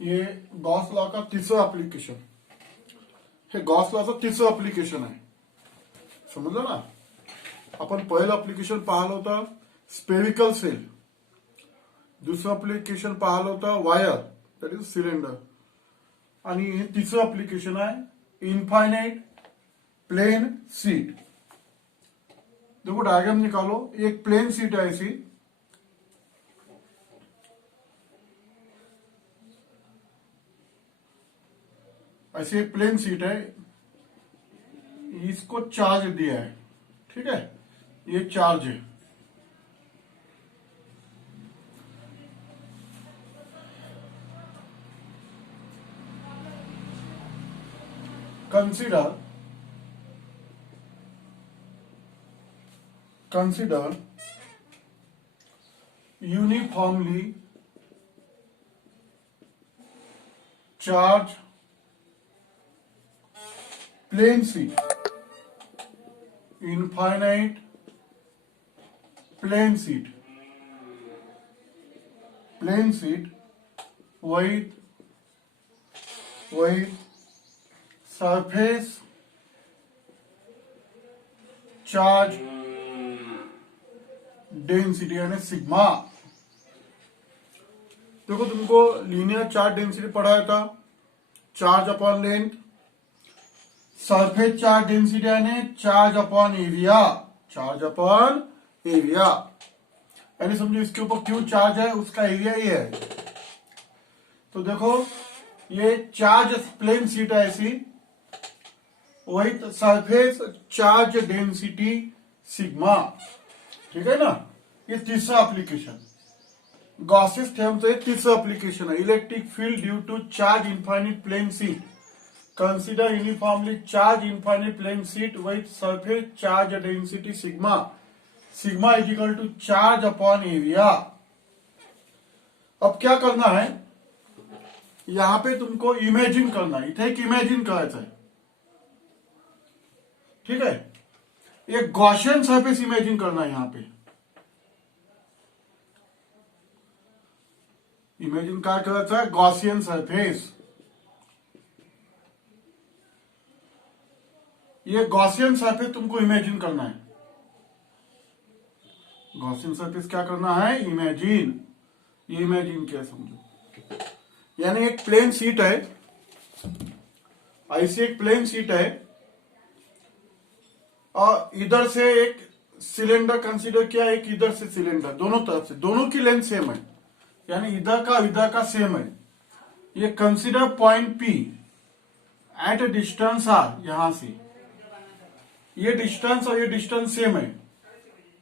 ये Gauss law का तीसरा एप्लीकेशन, हे गॉस लॉचं तिसरं एप्लीकेशन आहे. समजलं ना. आपण पहिलं एप्लीकेशन पाहिलं होतं स्पेरिकल सेल, दुसरं एप्लीकेशन पाहिलं होतं वायर दॅट इज सिलेंडर, आणि हे तिसरं एप्लीकेशन आहे इनफाइनाइट प्लेन सीट. देखो डायग्राम निकालो. एक प्लेन सीट है ऐसी, ऐसी एक प्लेन सीट है, इसको चार्ज दिया है. ठीक है, ये चार्ज है. consider uniformly charged plane sheet, infinite plane sheet with surface charge density यानी सिग्मा. देखो तुमको लीनियर चार्ज डेंसिटी पढ़ाया था, charge upon length. Surface charge density यानी चार्ज अपॉन एरिया, यानी समझो इसके ऊपर क्यों चार्ज है, उसका एरिया ही है. तो देखो ये चार्ज प्लेन सीट है ऐसी, वही सरफेस चार्ज डेंसिटी सिग्मा. ठीक है ना. ये तीसरा एप्लीकेशन गॉसेस थ्योरम तो ये तीसरा एप्लीकेशन है. Electric field due to charge infinite plane sheet, consider uniformly charge infinite plane sheet with surface charge density sigma. Sigma is equal to charge upon area. अब क्या करना है, यहां पे तुमको इमेजिन करना है. इथे एक इमेजिन करायचं आहे. ठीक है, एक गॉसियन सरफेस इमेजिन करना है. यहां पे इमेजिन काय करायचं आहे, गॉसियन सरफेस. ये गॉसियन सरफेस तुमको इमेजिन करना है. गॉसियन सरफेस क्या करना है, इमेजिन. ये इमेजिन क्या समझो, यानी एक प्लेन सीट है, ऐसी एक प्लेन सीट है, और इधर से एक सिलेंडर कंसीडर किया, एक इधर से सिलेंडर, दोनों तरफ से, दोनों की लेंथ सेम है, यानी इधर का सेम है. ये consider point P at a distance R. यहां से ये डिस्टेंस और ये डिस्टेंस सेम है.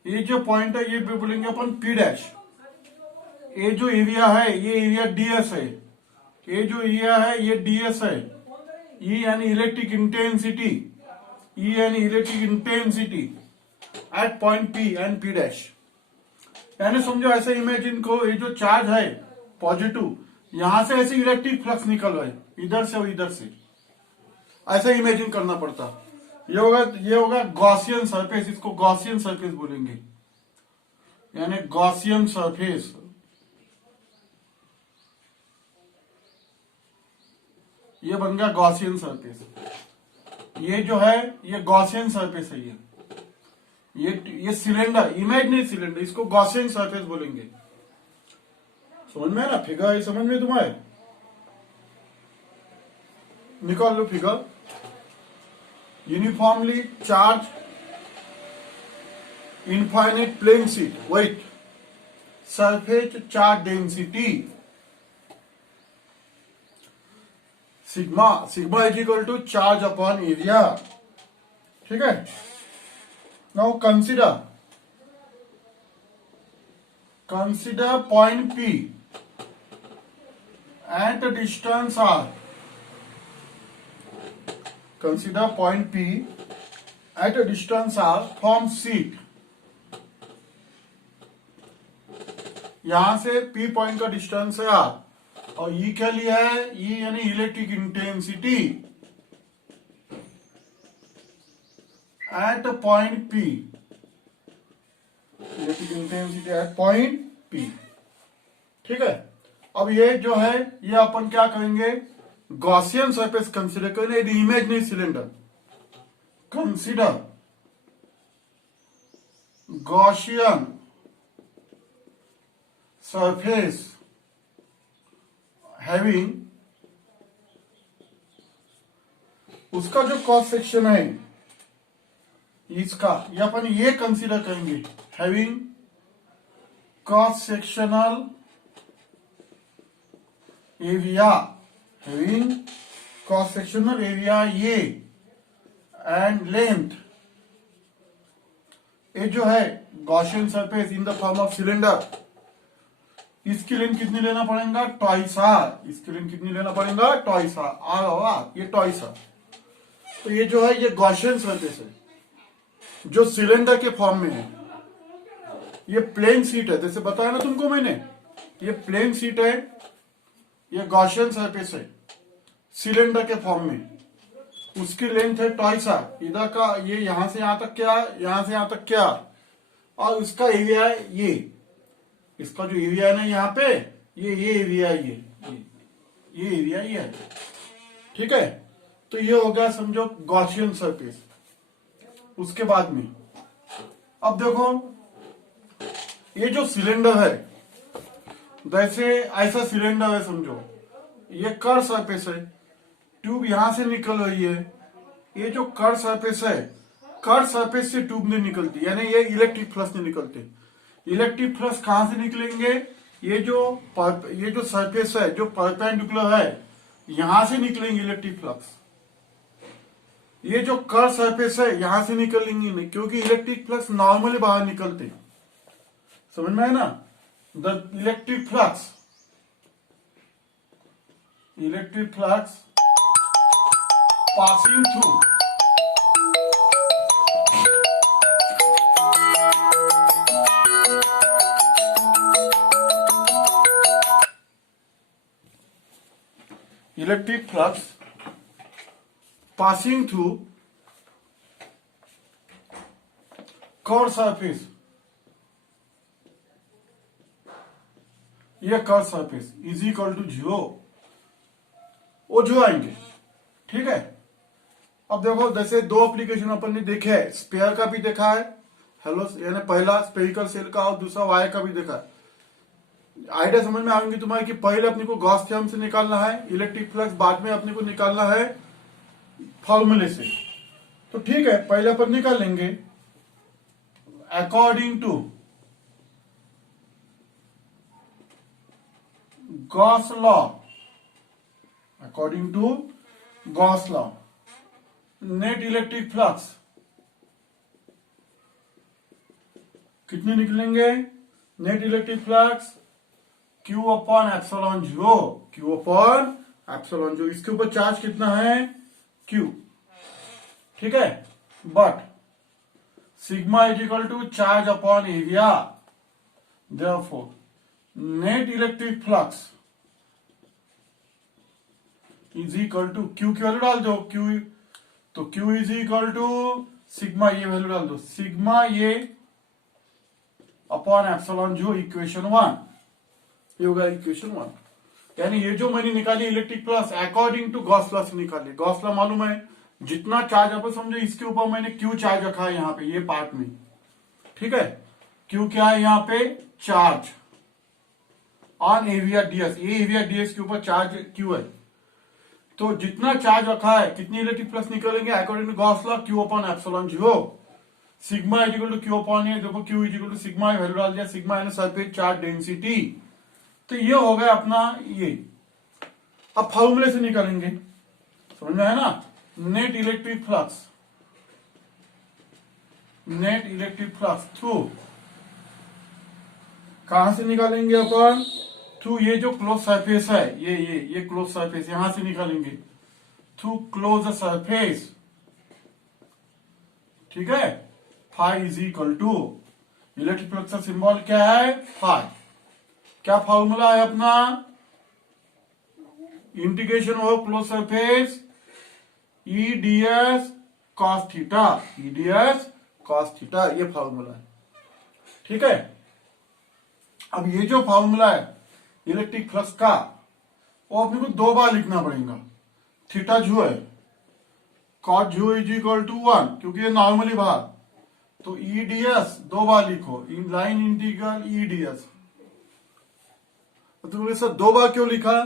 ये जो पॉइंट है ये भी बोलेंगे अपन पी डैश. ये जो एरिया है ये एरिया डीएस है, ये जो एरिया है ये डीएस है. ई यानी इलेक्ट्रिक इंटेंसिटी, ई यानी electric intensity at point P and P dash. यानी समझो ऐसे इमेजिन को, ये जो चार्ज है पॉजिटिव, यहां से ऐसे इलेक्ट्रिक फ्लक्स निकल रहा है इधर से और इधर से, ऐसा इमेजिन करना पड़ता. ये होगा गॉसियन सरफेस. इसको गॉसियन सरफेस बोलेंगे, यानी गॉसियन सरफेस. ये बन गया गॉसियन सरफेस. ये जो है ये गॉसियन सरफेस है. ये सिलेंडर, इमेजिनरी सिलेंडर, इसको गॉसियन सरफेस बोलेंगे. समझ में है ना फिगर, ये समझ में तुम्हारे. निकाल लो figure. Uniformly charge infinite plane sheet with surface charge density sigma. Sigma is equal to charge upon area. ठीक है. Now consider point P at a distance R. Consider point P at a distance R from seat. यहां से P point का distance है R, और E क्या लिया है, E यानी electric intensity at point P. Electric intensity at point P. ठीक है. अब ये जो है ये अपन क्या करेंगे, गॉसियन सरफेस कंसिडर करेंगे, imaginary cylinder. Consider Gaussian surface having, उसका जो क्रॉस सेक्शन है इसका, ये अपन ये कंसीडर करेंगे, having cross sectional area, having cross sectional area ये एंड लेंथ, ये जो है Gaussian surface in the form of cylinder, इसकी लेंथ कितनी लेना पड़ेगा, ट्वाइस आर। इसकी लेंथ कितनी लेना पड़ेगा, ट्वाइस आर। आर होगा ये ट्वाइस आर। तो ये जो है ये गॉसियन सरफेस है जो सिलेंडर के फॉर्म में है। ये प्लेन शीट है, जैसे बताया ना तुमको मैंने, ये प्लेन शीट है, ये गॉसियन सरफेस है सिलेंडर के फॉर्म में। उसकी लेंथ है ट्वाइस आर। इधर का ये यहां से यहां तक क्या, यहां से यहां तक क्या, और इसका एरिया है ये, इसका जो एरिया है ना यहाँ पे, ये एरिया ये एरिया ये है। ठीक है, तो ये हो गया समझो गॉसियन सरफेस। उसके बाद में अब देखो ये जो सिलेंडर है, वैसे ऐसा सिलेंडर है समझो, ये कर्व सरफेस है, ट्यूब यहां से निकल रही है, ये जो कर्व सरफेस है, कर्व सरफेस से ट्यूब नहीं निकलती, यानी ये इलेक्ट्रिक फ्लक्स नहीं निकलते। इलेक्ट्रिक फ्लक्स कहां से निकलेंगे, ये जो सरफेस है जो परपेंडिकुलर है यहां से निकलेंगे इलेक्ट्रिक फ्लक्स। ये जो कर्व सरफेस है यहां से निकलेंगे नहीं, क्योंकि इलेक्ट्रिक फ्लक्स नॉर्मली बाहर निकलते। समझ में है ना, the electric flux passing through electric flux passing through curved surface, ये curve surface is equal to 0, वो जो आएंगे। ठीक है, अब देखो जैसे दो एप्लीकेशन अपन ने देखे है, स्पेयर का भी देखा है, हेलो यानी पहला स्पेरिकल सेल का और दूसरा वायर का भी देखा है। आइडिया समझ में आएंगे तुम्हारे कि पहले अपने को गॉस थ्योरम से निकालना है इलेक्ट्रिक फ्लक्स, बाद में अपने को निकालना है फॉर्मूले से। तो ठीक है, पहले अपन निकाल लेंगे according to Gauss law, according to Gauss law net electric flux कितने निकलेंगे, net electric flux Q upon epsilon 0, Q upon epsilon 0। इसके ऊपर चार्ज कितना है, Q। ठीक है, but sigma is equal to charge upon area, therefore net electric flux is equal to Q की value डाल दो, Q तो Q is equal to sigma, ये वैल्यू डाल दो, सिग्मा ये अपॉन एप्सिलॉन 0, इक्वेशन 1। ये होगा इक्वेशन 1। यानी ये जो मैंने निकाली electric flux according to Gauss law से निकाली। गॉस लॉ मालूम है, जितना चार्ज आप समझो, इसके ऊपर मैंने क्यू चार्ज रखा है यहाँ पे ये पार्ट में। ठीक है, क्यू क्या है यहाँ पे, चार्ज ऑन एरिया डीएस, ये एरिया डीएस के ऊपर चार्ज क्यू है। तो जितना चार्ज रखा है कितनी इलेक्ट्रिक फ्लक्स निकलेंगे according to Gauss law, Q upon epsilon 0। Sigma is equal to Q upon ये, देखो Q is equal to sigma, value डाल दिया, सिग्मा यानी सरफेस चार्ज डेंसिटी। तो ये हो गया अपना ये। अब फॉर्मूले से निकालेंगे, समझ में है ना, नेट इलेक्ट्रिक फ्लक्स थ्रू, कहां से निकालेंगे अपन, थ्रू ये जो क्लोज सरफेस है, ये क्लोज सरफेस यहां से निकालेंगे, थ्रू क्लोज सरफेस। ठीक है, phi is equal to, electric flux का सिंबल क्या है, फाई। क्या फॉर्मूला है अपना, integration of close surface EDS cos theta, EDS cos theta, ये फॉर्मूला है। ठीक है, अब ये जो फॉर्मूला है इलेक्ट्रिक फ्लक्स का, वो अपने को 2 बार लिखना पड़ेगा। थीटा जो है कॉट जो इज इक्वल टू 1, क्योंकि ये नॉर्मली बाहर, तो ई डीएस 2 बार लिखो, in line integral E DS. तो तुमने सर 2 बार क्यों लिखा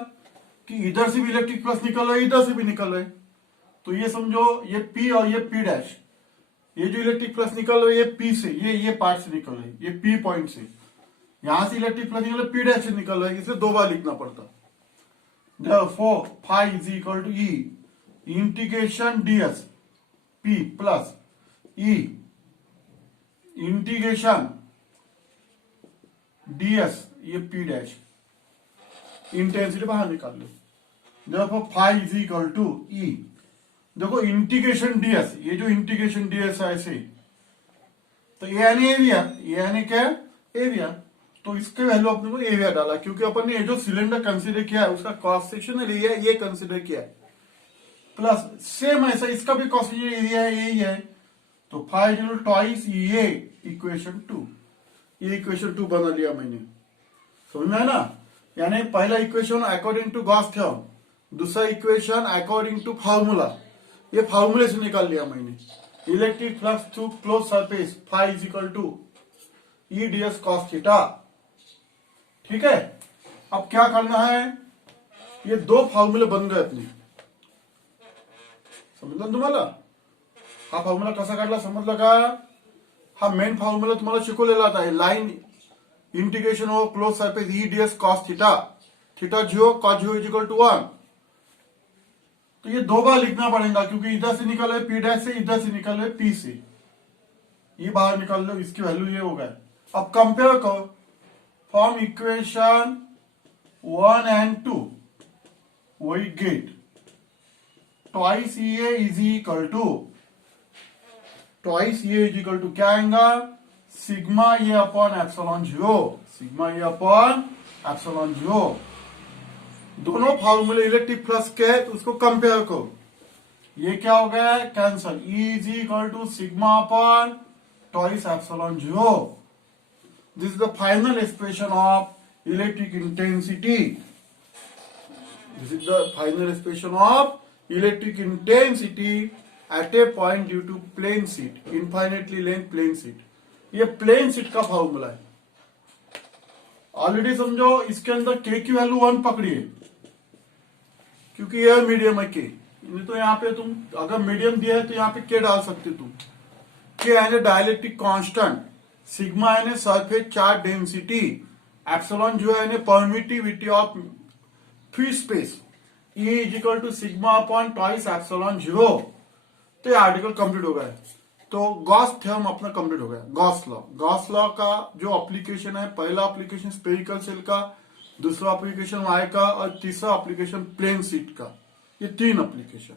कि इधर से भी इलेक्ट्रिक फ्लक्स निकल रहा है, इधर से भी निकल रहा है। तो ये समझो ये पी और ये पी डैश, ये जो इलेक्ट्रिक फ्लक्स निकल रहा है ये पी से, ये पार्ट से निकल रहा है, ये पी पॉइंट से, यहां से इलेक्ट्रिक फ्लक्स निकल रहा है पी डैश से निकल रहा है, इसे 2 बार लिखना पड़ता। Therefore, phi is equal to E integration ds P plus E integration ds, ये P डैश इंटेंसिटी बाहर निकाल लो। Therefore, phi is equal to E, देखो इंटीग्रेशन ds, ये जो इंटीग्रेशन ds है ऐसे, तो ए यानी एरिया, ये यानी क्या एरिया, तो इसके वैल्यू अपने को एरिया डाला, क्योंकि अपन ने ये जो सिलेंडर कंसीडर किया है उसका क्रॉस सेक्शनल एरिया ये कंसीडर किया है, प्लस सेम ऐसा इसका भी क्रॉस सेक्शनल एरिया है यही है, तो 5 ट्वाइस ये इक्वेशन 2, ये इक्वेशन 2 बना लिया मैंने। समझ में है ना, यानी पहला equation according to Gauss theorem, दूसरा इक्वेशन अकॉर्डिंग टू फार्मूला, ये फार्मूले से निकाल लिया मैंने। Electric flux through close surface phi is equal to E DS cos theta. ठीक है, अब क्या करना है, ये 2 फॉर्मूले बन गए अपने, समजलं तुम्हाला? हा फॉर्म्युला कसा काढला समजला का? हा मेन फॉर्म्युला तुम्हाला शिकवलेला आता है, line integration of close surface E DS cos theta, theta 0 cos 0 is equal to 1। तो ये 2 बार लिखना पड़ेगा, क्योंकि इधर से निकल रहे पी डैश से, इधर से निकल रहे पी से, ये बाहर निकाल लो, इसकी वैल्यू ये हो गया। अब कंपेयर करो, from equation 1 and 2 we get twice EA is equal to, twice EA is equal to क्या आएगा, सिग्मा ए अपॉन एप्सिलॉन 0, सिग्मा ए अपॉन एप्सिलॉन 0। दोनों फॉर्मूले इलेक्ट्रिक फ्लक्स के है, तो उसको कंपेयर करो, ये क्या हो गया cancel, E is equal to sigma upon twice epsilon 0। This is the final expression of electric intensity. This is the final expression of electric intensity at a point due to plane sheet, infinitely length plane sheet. ये plane sheet का formula है। Already समझो इसके अंदर k की value 1 पकड़िए, क्योंकि ये मीडियम है k, नहीं तो यहाँ पे तुम अगर मीडियम दिया है तो यहाँ पे k डाल सकते तुम। k यानी डायलेक्ट्रिक कांस्टेंट, सिग्मा यानी सरफेस चार्ज डेंसिटी, एप्सिलॉन जो है permittivity of free space, E is equal to sigma upon twice epsilon 0। तो ये आर्टिकल कंप्लीट हो गया है। तो गॉस थ्योरम अपना कंप्लीट हो गया। गॉस लॉ का जो एप्लीकेशन है, पहला एप्लीकेशन स्फेरिकल सेल का, दूसरा एप्लीकेशन वाई का, और तीसरा एप्लीकेशन प्लेन शीट का, ये 3 एप्लीकेशन।